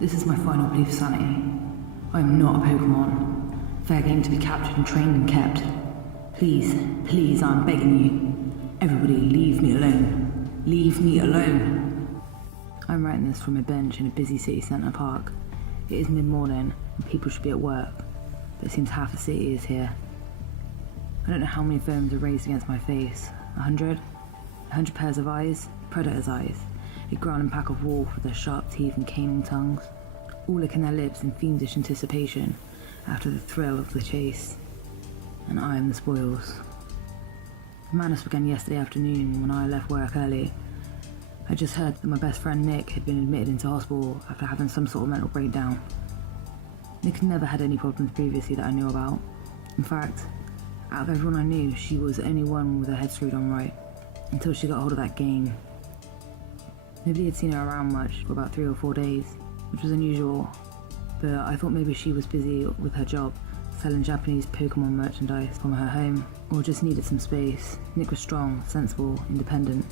This is my final plea for sanity. I am not a Pokemon. Fair game to be captured and trained and kept. Please, please, I'm begging you. Everybody, leave me alone. Leave me alone. I'm writing this from a bench in a busy city centre park. It is mid-morning and people should be at work, but it seems half the city is here. I don't know how many foams are raised against my face. 100? 100 pairs of eyes? Predator's eyes. A growling pack of wolves with their sharp teeth and caning tongues, all licking their lips in fiendish anticipation after the thrill of the chase. And I am the spoils. The madness began yesterday afternoon when I left work early. I just heard that my best friend Nick had been admitted into hospital after having some sort of mental breakdown. Nick had never had any problems previously that I knew about. In fact, out of everyone I knew, she was the only one with her head screwed on right, until she got hold of that game. Nobody had seen her around much for about 3 or 4 days, which was unusual, but I thought maybe she was busy with her job, selling Japanese Pokemon merchandise from her home, or just needed some space. Nick was strong, sensible, independent.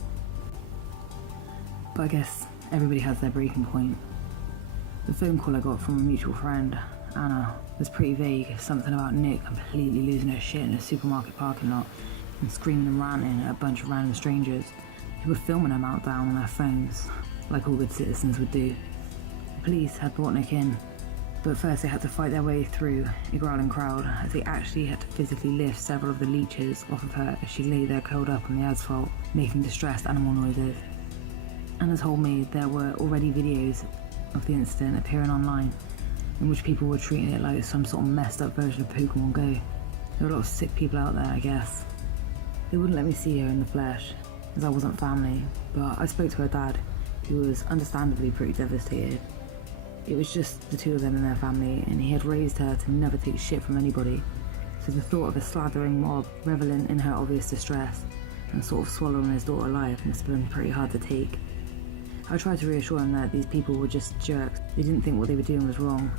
But I guess everybody has their breaking point. The phone call I got from a mutual friend, Anna, was pretty vague, something about Nick completely losing her shit in a supermarket parking lot and screaming and ranting at a bunch of random strangers who were filming her meltdown on their phones, like all good citizens would do. The police had brought Nick in, but first they had to fight their way through a growling crowd as they actually had to physically lift several of the leeches off of her as she lay there curled up on the asphalt, making distressed animal noises. Anna told me there were already videos of the incident appearing online, in which people were treating it like some sort of messed up version of Pokemon Go. There were a lot of sick people out there, I guess. They wouldn't let me see her in the flesh, as I wasn't family, but I spoke to her dad, who was understandably pretty devastated. It was just the two of them and their family, and he had raised her to never take shit from anybody, so the thought of a slathering mob reveling in her obvious distress and sort of swallowing his daughter alive must have been pretty hard to take. I tried to reassure him that these people were just jerks. They didn't think what they were doing was wrong.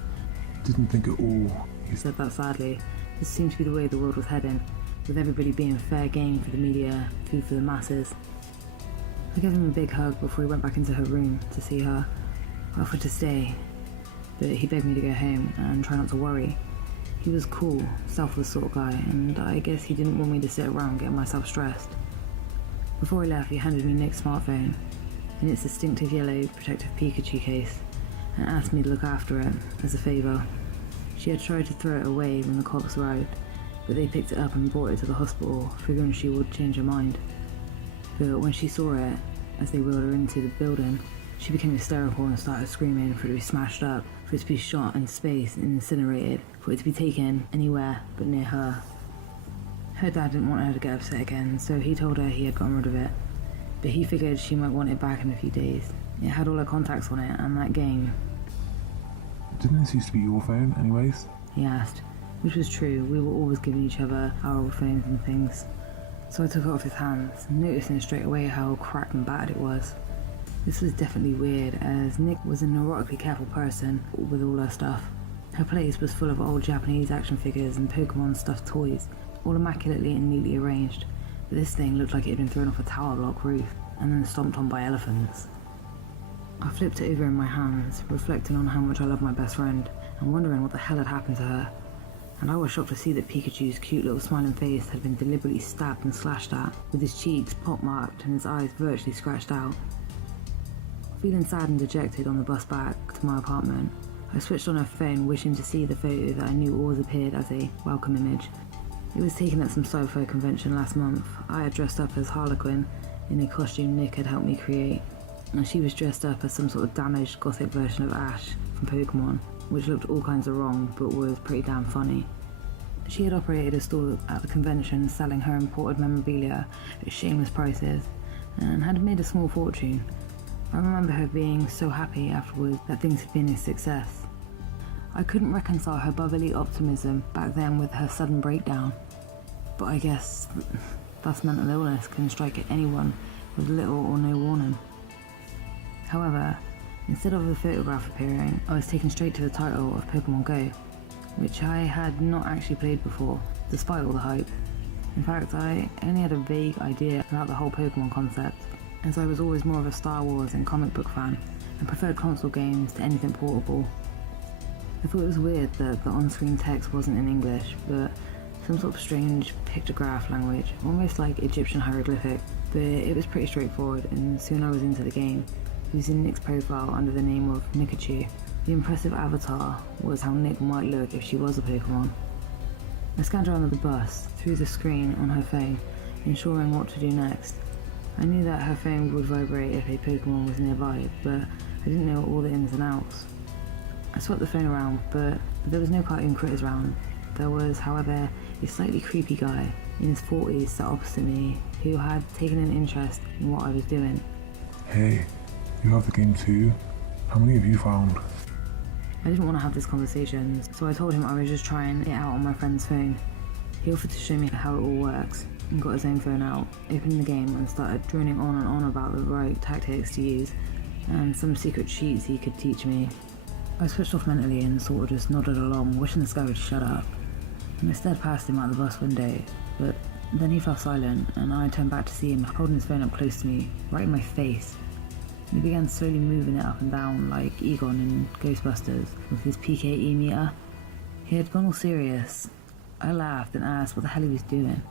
Didn't think at all. He said that sadly. This seemed to be the way the world was heading, with everybody being fair game for the media, food for the masses. I gave him a big hug before he went back into her room to see her. I offered to stay, but he begged me to go home and try not to worry. He was cool, selfless sort of guy, and I guess he didn't want me to sit around getting myself stressed. Before he left, he handed me Nick's smartphone in its distinctive yellow protective Pikachu case and asked me to look after it as a favour. She had tried to throw it away when the cops arrived, but they picked it up and brought it to the hospital, figuring she would change her mind. But when she saw it, as they wheeled her into the building, she became hysterical and started screaming for it to be smashed up, for it to be shot into space and incinerated, for it to be taken anywhere but near her. Her dad didn't want her to get upset again, so he told her he had gotten rid of it, but he figured she might want it back in a few days. It had all her contacts on it and that game. Didn't this used to be your phone anyways? He asked, which was true. We were always giving each other our old phones and things. So I took it off his hands, noticing straight away how cracked and battered it was. This was definitely weird, as Nick was a neurotically careful person with all her stuff. Her place was full of old Japanese action figures and Pokemon stuffed toys, all immaculately and neatly arranged, but this thing looked like it had been thrown off a tower block roof and then stomped on by elephants. I flipped it over in my hands, reflecting on how much I loved my best friend and wondering what the hell had happened to her. And I was shocked to see that Pikachu's cute little smiling face had been deliberately stabbed and slashed at, with his cheeks pock-marked and his eyes virtually scratched out. Feeling sad and dejected on the bus back to my apartment, I switched on her phone, wishing to see the photo that I knew always appeared as a welcome image. It was taken at some sci-fi convention last month. I had dressed up as Harlequin in a costume Nick had helped me create, and she was dressed up as some sort of damaged gothic version of Ash from Pokemon, which looked all kinds of wrong but was pretty damn funny. She had operated a stall at the convention selling her imported memorabilia at shameless prices and had made a small fortune. I remember her being so happy afterwards that things had been a success. I couldn't reconcile her bubbly optimism back then with her sudden breakdown, but I guess thus mental illness can strike at anyone with little or no warning. However, instead of the photograph appearing, I was taken straight to the title of Pokemon Go, which I had not actually played before, despite all the hype. In fact, I only had a vague idea about the whole Pokemon concept, as I was always more of a Star Wars and comic book fan, and preferred console games to anything portable. I thought it was weird that the on-screen text wasn't in English, but some sort of strange pictograph language, almost like Egyptian hieroglyphic, but it was pretty straightforward, and soon I was into the game, using Nick's profile under the name of Nikachu. The impressive avatar was how Nick might look if she was a Pokemon. I scanned her under the bus, through the screen on her phone, ensuring what to do next. I knew that her phone would vibrate if a Pokemon was nearby, but I didn't know all the ins and outs. I swept the phone around, but there was no cartoon critters around. There was, however, a slightly creepy guy in his 40s sat opposite me who had taken an interest in what I was doing. Hey, you have the game too? How many have you found? I didn't want to have this conversation, so I told him I was just trying it out on my friend's phone. He offered to show me how it all works, and got his own phone out, opened the game and started droning on and on about the right tactics to use, and some secret cheats he could teach me. I switched off mentally and sort of just nodded along, wishing this guy would shut up. And I stared past him out the bus window, but then he fell silent, and I turned back to see him holding his phone up close to me, right in my face. He began slowly moving it up and down like Egon in Ghostbusters with his PKE meter. He had gone all serious. I laughed and asked what the hell he was doing.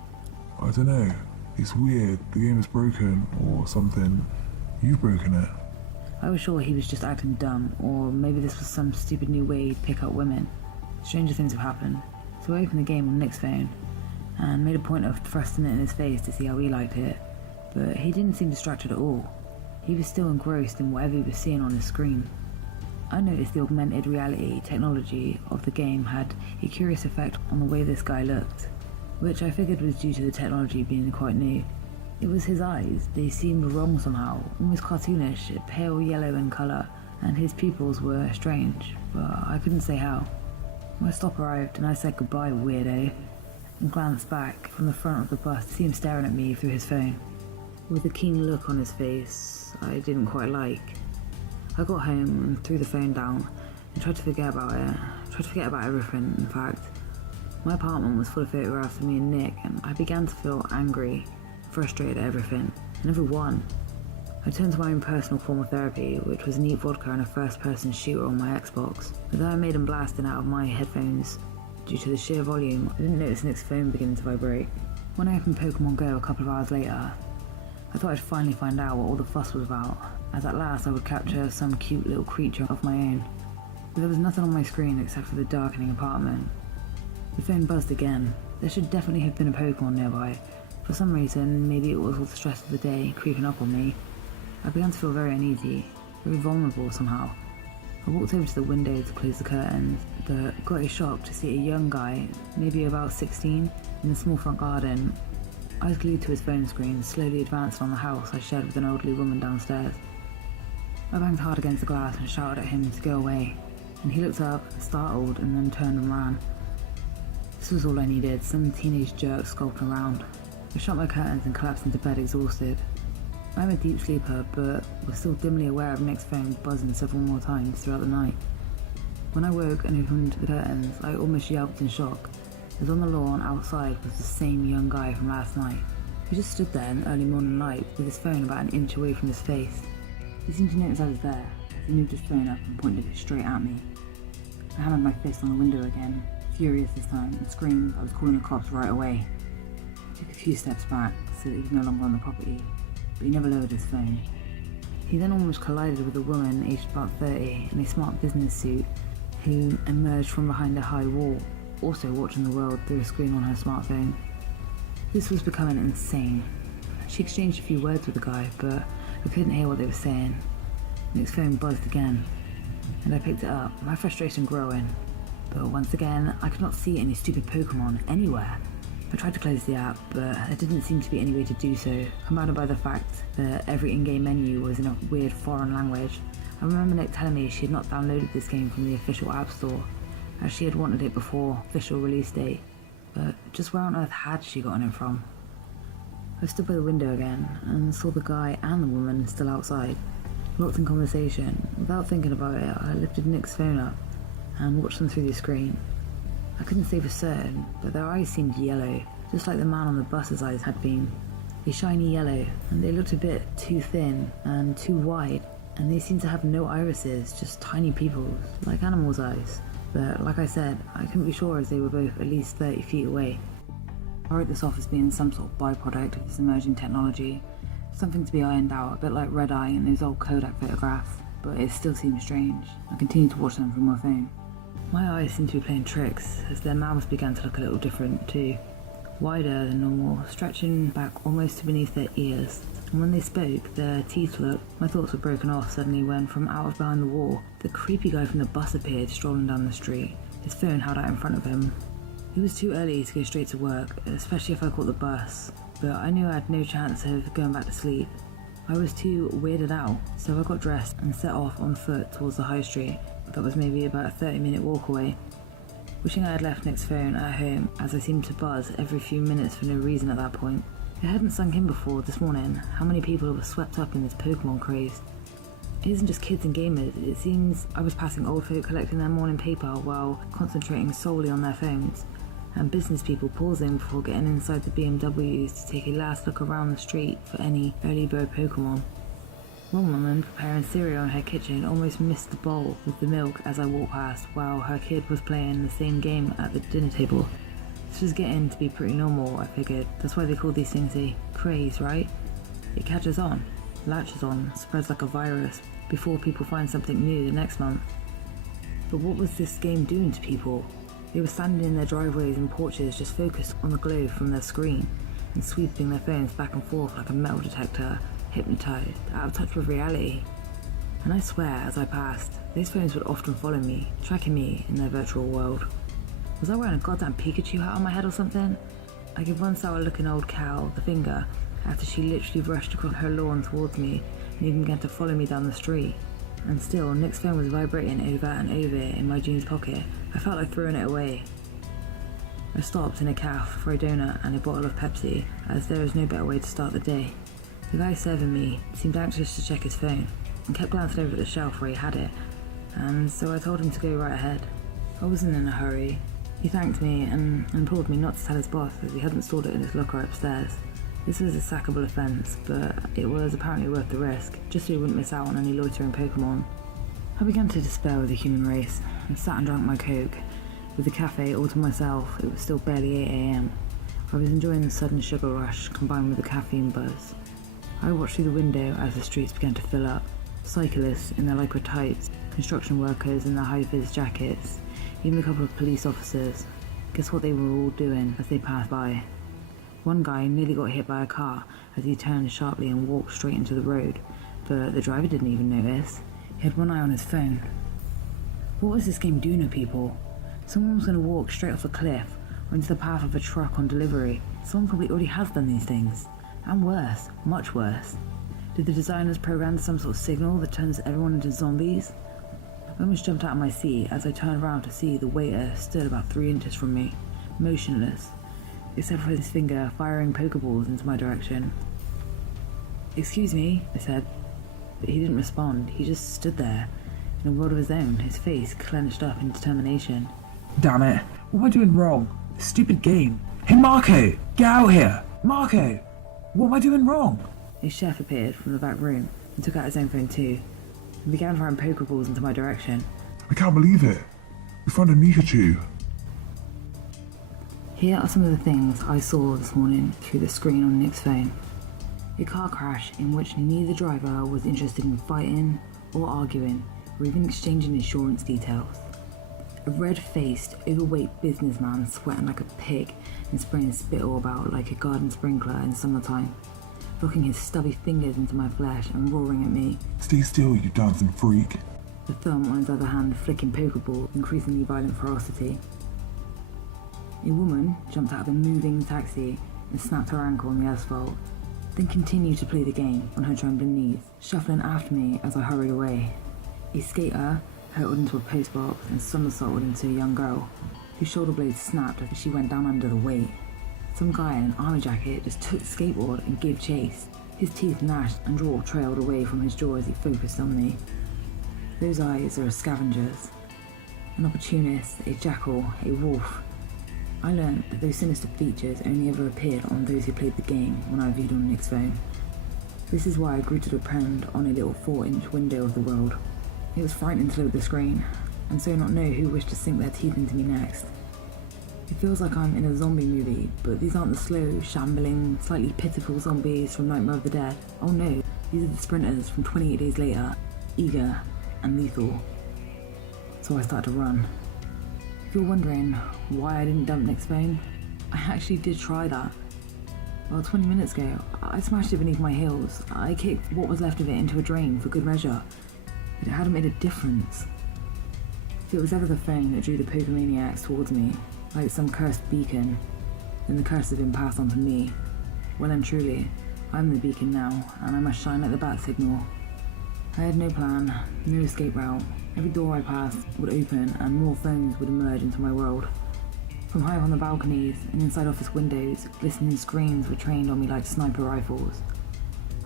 I don't know. It's weird. The game is broken or something. You've broken it. I was sure he was just acting dumb, or maybe this was some stupid new way to pick up women. Stranger things have happened. So I opened the game on Nick's phone and made a point of thrusting it in his face to see how he liked it, but he didn't seem distracted at all. He was still engrossed in whatever he was seeing on his screen. I noticed the augmented reality technology of the game had a curious effect on the way this guy looked, which I figured was due to the technology being quite new. It was his eyes. They seemed wrong somehow, almost cartoonish, pale yellow in colour, and his pupils were strange, but I couldn't say how. My stop arrived and I said goodbye, weirdo, and glanced back from the front of the bus to see him staring at me through his phone, with a keen look on his face I didn't quite like. I got home and threw the phone down and tried to forget about it. Tried to forget about everything, in fact. My apartment was full of photographs of me and Nick, and I began to feel angry, frustrated at everything, and everyone. I turned to my own personal form of therapy, which was neat vodka and a first-person shooter on my Xbox. But though I made him blasting out of my headphones due to the sheer volume, I didn't notice Nick's phone beginning to vibrate. When I opened Pokemon GO a couple of hours later, I thought I'd finally find out what all the fuss was about, as at last I would capture some cute little creature of my own. But there was nothing on my screen except for the darkening apartment. The phone buzzed again. There should definitely have been a Pokemon nearby. For some reason, maybe it was all the stress of the day creeping up on me. I began to feel very uneasy, very vulnerable somehow. I walked over to the window to close the curtains, but got a shock to see a young guy, maybe about 16, in the small front garden. Eyes glued to his phone screen, slowly advanced on the house I shared with an elderly woman downstairs. I banged hard against the glass and shouted at him to go away, and he looked up, startled, and then turned and ran. This was all I needed, some teenage jerk skulking around. I shut my curtains and collapsed into bed exhausted. I'm a deep sleeper, but was still dimly aware of Nick's phone buzzing several more times throughout the night. When I woke and opened the curtains, I almost yelped in shock, as on the lawn outside was the same young guy from last night, who just stood there in early morning light with his phone about an inch away from his face. He seemed to notice I was there, as he moved his phone up and pointed it straight at me. I hammered my fist on the window again, furious this time, and screamed I was calling the cops right away. I took a few steps back so that he was no longer on the property, but he never lowered his phone. He then almost collided with a woman aged about 30 in a smart business suit who emerged from behind a high wall, also watching the world through a screen on her smartphone. This was becoming insane. She exchanged a few words with the guy, but I couldn't hear what they were saying. Nick's phone buzzed again, and I picked it up, my frustration growing. But once again, I could not see any stupid Pokemon anywhere. I tried to close the app, but there didn't seem to be any way to do so, compounded by the fact that every in-game menu was in a weird foreign language. I remember Nick telling me she had not downloaded this game from the official app store, as she had wanted it before official release date, but just where on earth had she gotten it from? I stood by the window again and saw the guy and the woman still outside, locked in conversation. Without thinking about it, I lifted Nick's phone up and watched them through the screen. I couldn't say for certain, but their eyes seemed yellow, just like the man on the bus's eyes had been. A shiny yellow, and they looked a bit too thin and too wide, and they seemed to have no irises, just tiny pupils, like animals' eyes. But like I said, I couldn't be sure as they were both at least 30 feet away. I wrote this off as being some sort of byproduct of this emerging technology, something to be ironed out, a bit like Red Eye in those old Kodak photographs, but it still seemed strange. I continued to watch them from my phone. My eyes seemed to be playing tricks, as their mouths began to look a little different too, wider than normal, stretching back almost to beneath their ears. And when they spoke, their teeth looked. My thoughts were broken off suddenly when, from out of behind the wall, the creepy guy from the bus appeared, strolling down the street, his phone held out in front of him. It was too early to go straight to work, especially if I caught the bus, but I knew I had no chance of going back to sleep. I was too weirded out, so I got dressed and set off on foot towards the high street. That was maybe about a 30-minute walk away. Wishing I had left Nick's phone at home, as I seemed to buzz every few minutes for no reason at that point. It hadn't sunk in before this morning how many people were swept up in this Pokemon craze. It isn't just kids and gamers, it seems I was passing old folk collecting their morning paper while concentrating solely on their phones, and business people pausing before getting inside the BMWs to take a last look around the street for any early bird Pokemon. One woman preparing cereal in her kitchen almost missed the bowl with the milk as I walked past, while her kid was playing the same game at the dinner table. This was getting to be pretty normal, I figured. That's why they call these things a craze, right? It catches on, latches on, spreads like a virus before people find something new the next month. But what was this game doing to people? They were standing in their driveways and porches just focused on the glow from their screen and sweeping their phones back and forth like a metal detector, hypnotized, out of touch with reality. And I swear, as I passed, those phones would often follow me, tracking me in their virtual world. Was I wearing a goddamn Pikachu hat on my head or something? I gave one sour-looking old cow the finger after she literally rushed across her lawn towards me and even began to follow me down the street. And still, Nick's phone was vibrating over and over in my jeans pocket. I felt like throwing it away. I stopped in a cafe for a donut and a bottle of Pepsi, as there was no better way to start the day. The guy serving me seemed anxious to check his phone and kept glancing over at the shelf where he had it, and so I told him to go right ahead. I wasn't in a hurry. He thanked me and implored me not to tell his boss as he hadn't stored it in his locker upstairs. This was a sackable offence, but it was apparently worth the risk, just so he wouldn't miss out on any loitering Pokemon. I began to despair with the human race, and sat and drank my Coke. With the cafe all to myself, it was still barely 8 AM. I was enjoying the sudden sugar rush combined with the caffeine buzz. I watched through the window as the streets began to fill up. Cyclists in their lycra tights, construction workers in their high-vis jackets, even a couple of police officers. Guess what they were all doing as they passed by? One guy nearly got hit by a car as he turned sharply and walked straight into the road, but the driver didn't even notice. He had one eye on his phone. What was this game doing to people? Someone was going to walk straight off a cliff or into the path of a truck on delivery. Someone probably already has done these things. And worse, much worse. Did the designers program some sort of signal that turns everyone into zombies? I almost jumped out of my seat as I turned around to see the waiter stood about 3 inches from me, motionless, except for his finger firing Pokeballs into my direction. "Excuse me," I said, but he didn't respond. He just stood there, in a world of his own, his face clenched up in determination. Damn it, what am I doing wrong? This stupid game. Hey Marco, get out here! Marco, what am I doing wrong? A chef appeared from the back room and took out his own phone too, and began firing Pokeballs into my direction. I can't believe it. We found a Pikachu. Here are some of the things I saw this morning through the screen on Nick's phone. A car crash in which neither driver was interested in fighting or arguing or even exchanging insurance details. A red-faced, overweight businessman sweating like a pig and spraying spittle about like a garden sprinkler in summertime, locking his stubby fingers into my flesh and roaring at me. Stay still, you dancing freak. The thumb on his other hand flicking Pokeball with increasingly violent ferocity. A woman jumped out of a moving taxi and snapped her ankle on the asphalt, then continued to play the game on her trembling knees, shuffling after me as I hurried away. A skater hurtled into a postbox and somersaulted into a young girl, whose shoulder blades snapped as she went down under the weight. Some guy in an army jacket just took the skateboard and gave chase. His teeth gnashed and jaw trailed away from his jaw as he focused on me. Those eyes are scavengers. An opportunist, a jackal, a wolf. I learned that those sinister features only ever appeared on those who played the game when I viewed on Nick's phone. This is why I grew to depend on a little 4-inch window of the world. It was frightening to look at the screen, and so not know who wished to sink their teeth into me next. It feels like I'm in a zombie movie, but these aren't the slow, shambling, slightly pitiful zombies from Nightmare of the Dead. Oh no, these are the sprinters from 28 Days Later, eager and lethal. So I started to run. If you're wondering why I didn't dump Nick's phone, I actually did try that. Well, 20 minutes ago, I smashed it beneath my heels. I kicked what was left of it into a drain for good measure. But it hadn't made a difference. If it was ever the phone that drew the Pokamaniacs towards me, like some cursed beacon, then the curse had been passed on to me. Well and truly, I'm the beacon now, and I must shine like the bat signal. I had no plan, no escape route. Every door I passed would open and more phones would emerge into my world. From high on the balconies and inside office windows, glistening screens were trained on me like sniper rifles.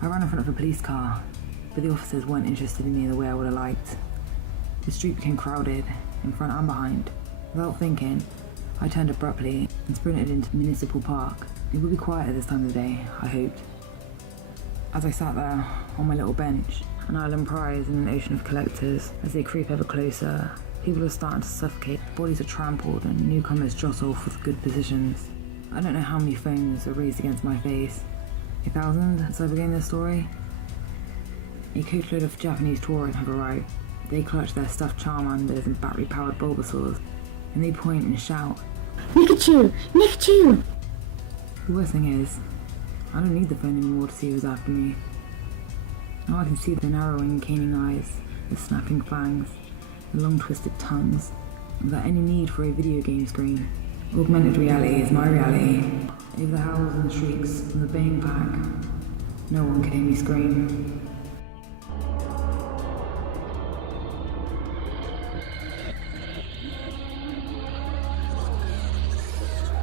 I ran in front of a police car, but the officers weren't interested in me the way I would have liked. The street became crowded, in front and behind. Without thinking, I turned abruptly and sprinted into Municipal Park. It would be quieter this time of the day, I hoped. As I sat there, on my little bench, an island prize in an ocean of collectors, as they creep ever closer, people are starting to suffocate, bodies are trampled, and newcomers jostle for good positions. I don't know how many phones are raised against my face. 1,000 since I began this story? A coachload of Japanese tourists have arrived. They clutch their stuffed Charmanders and battery-powered Bulbasaurs, and they point and shout, "Pikachu! Pikachu!" The worst thing is, I don't need the phone anymore to see who's after me. Now I can see the narrowing, caning eyes, the snapping fangs, the long twisted tongues, without any need for a video game screen. Augmented reality is my reality. Over the howls and shrieks from the baying pack, no one can hear me scream.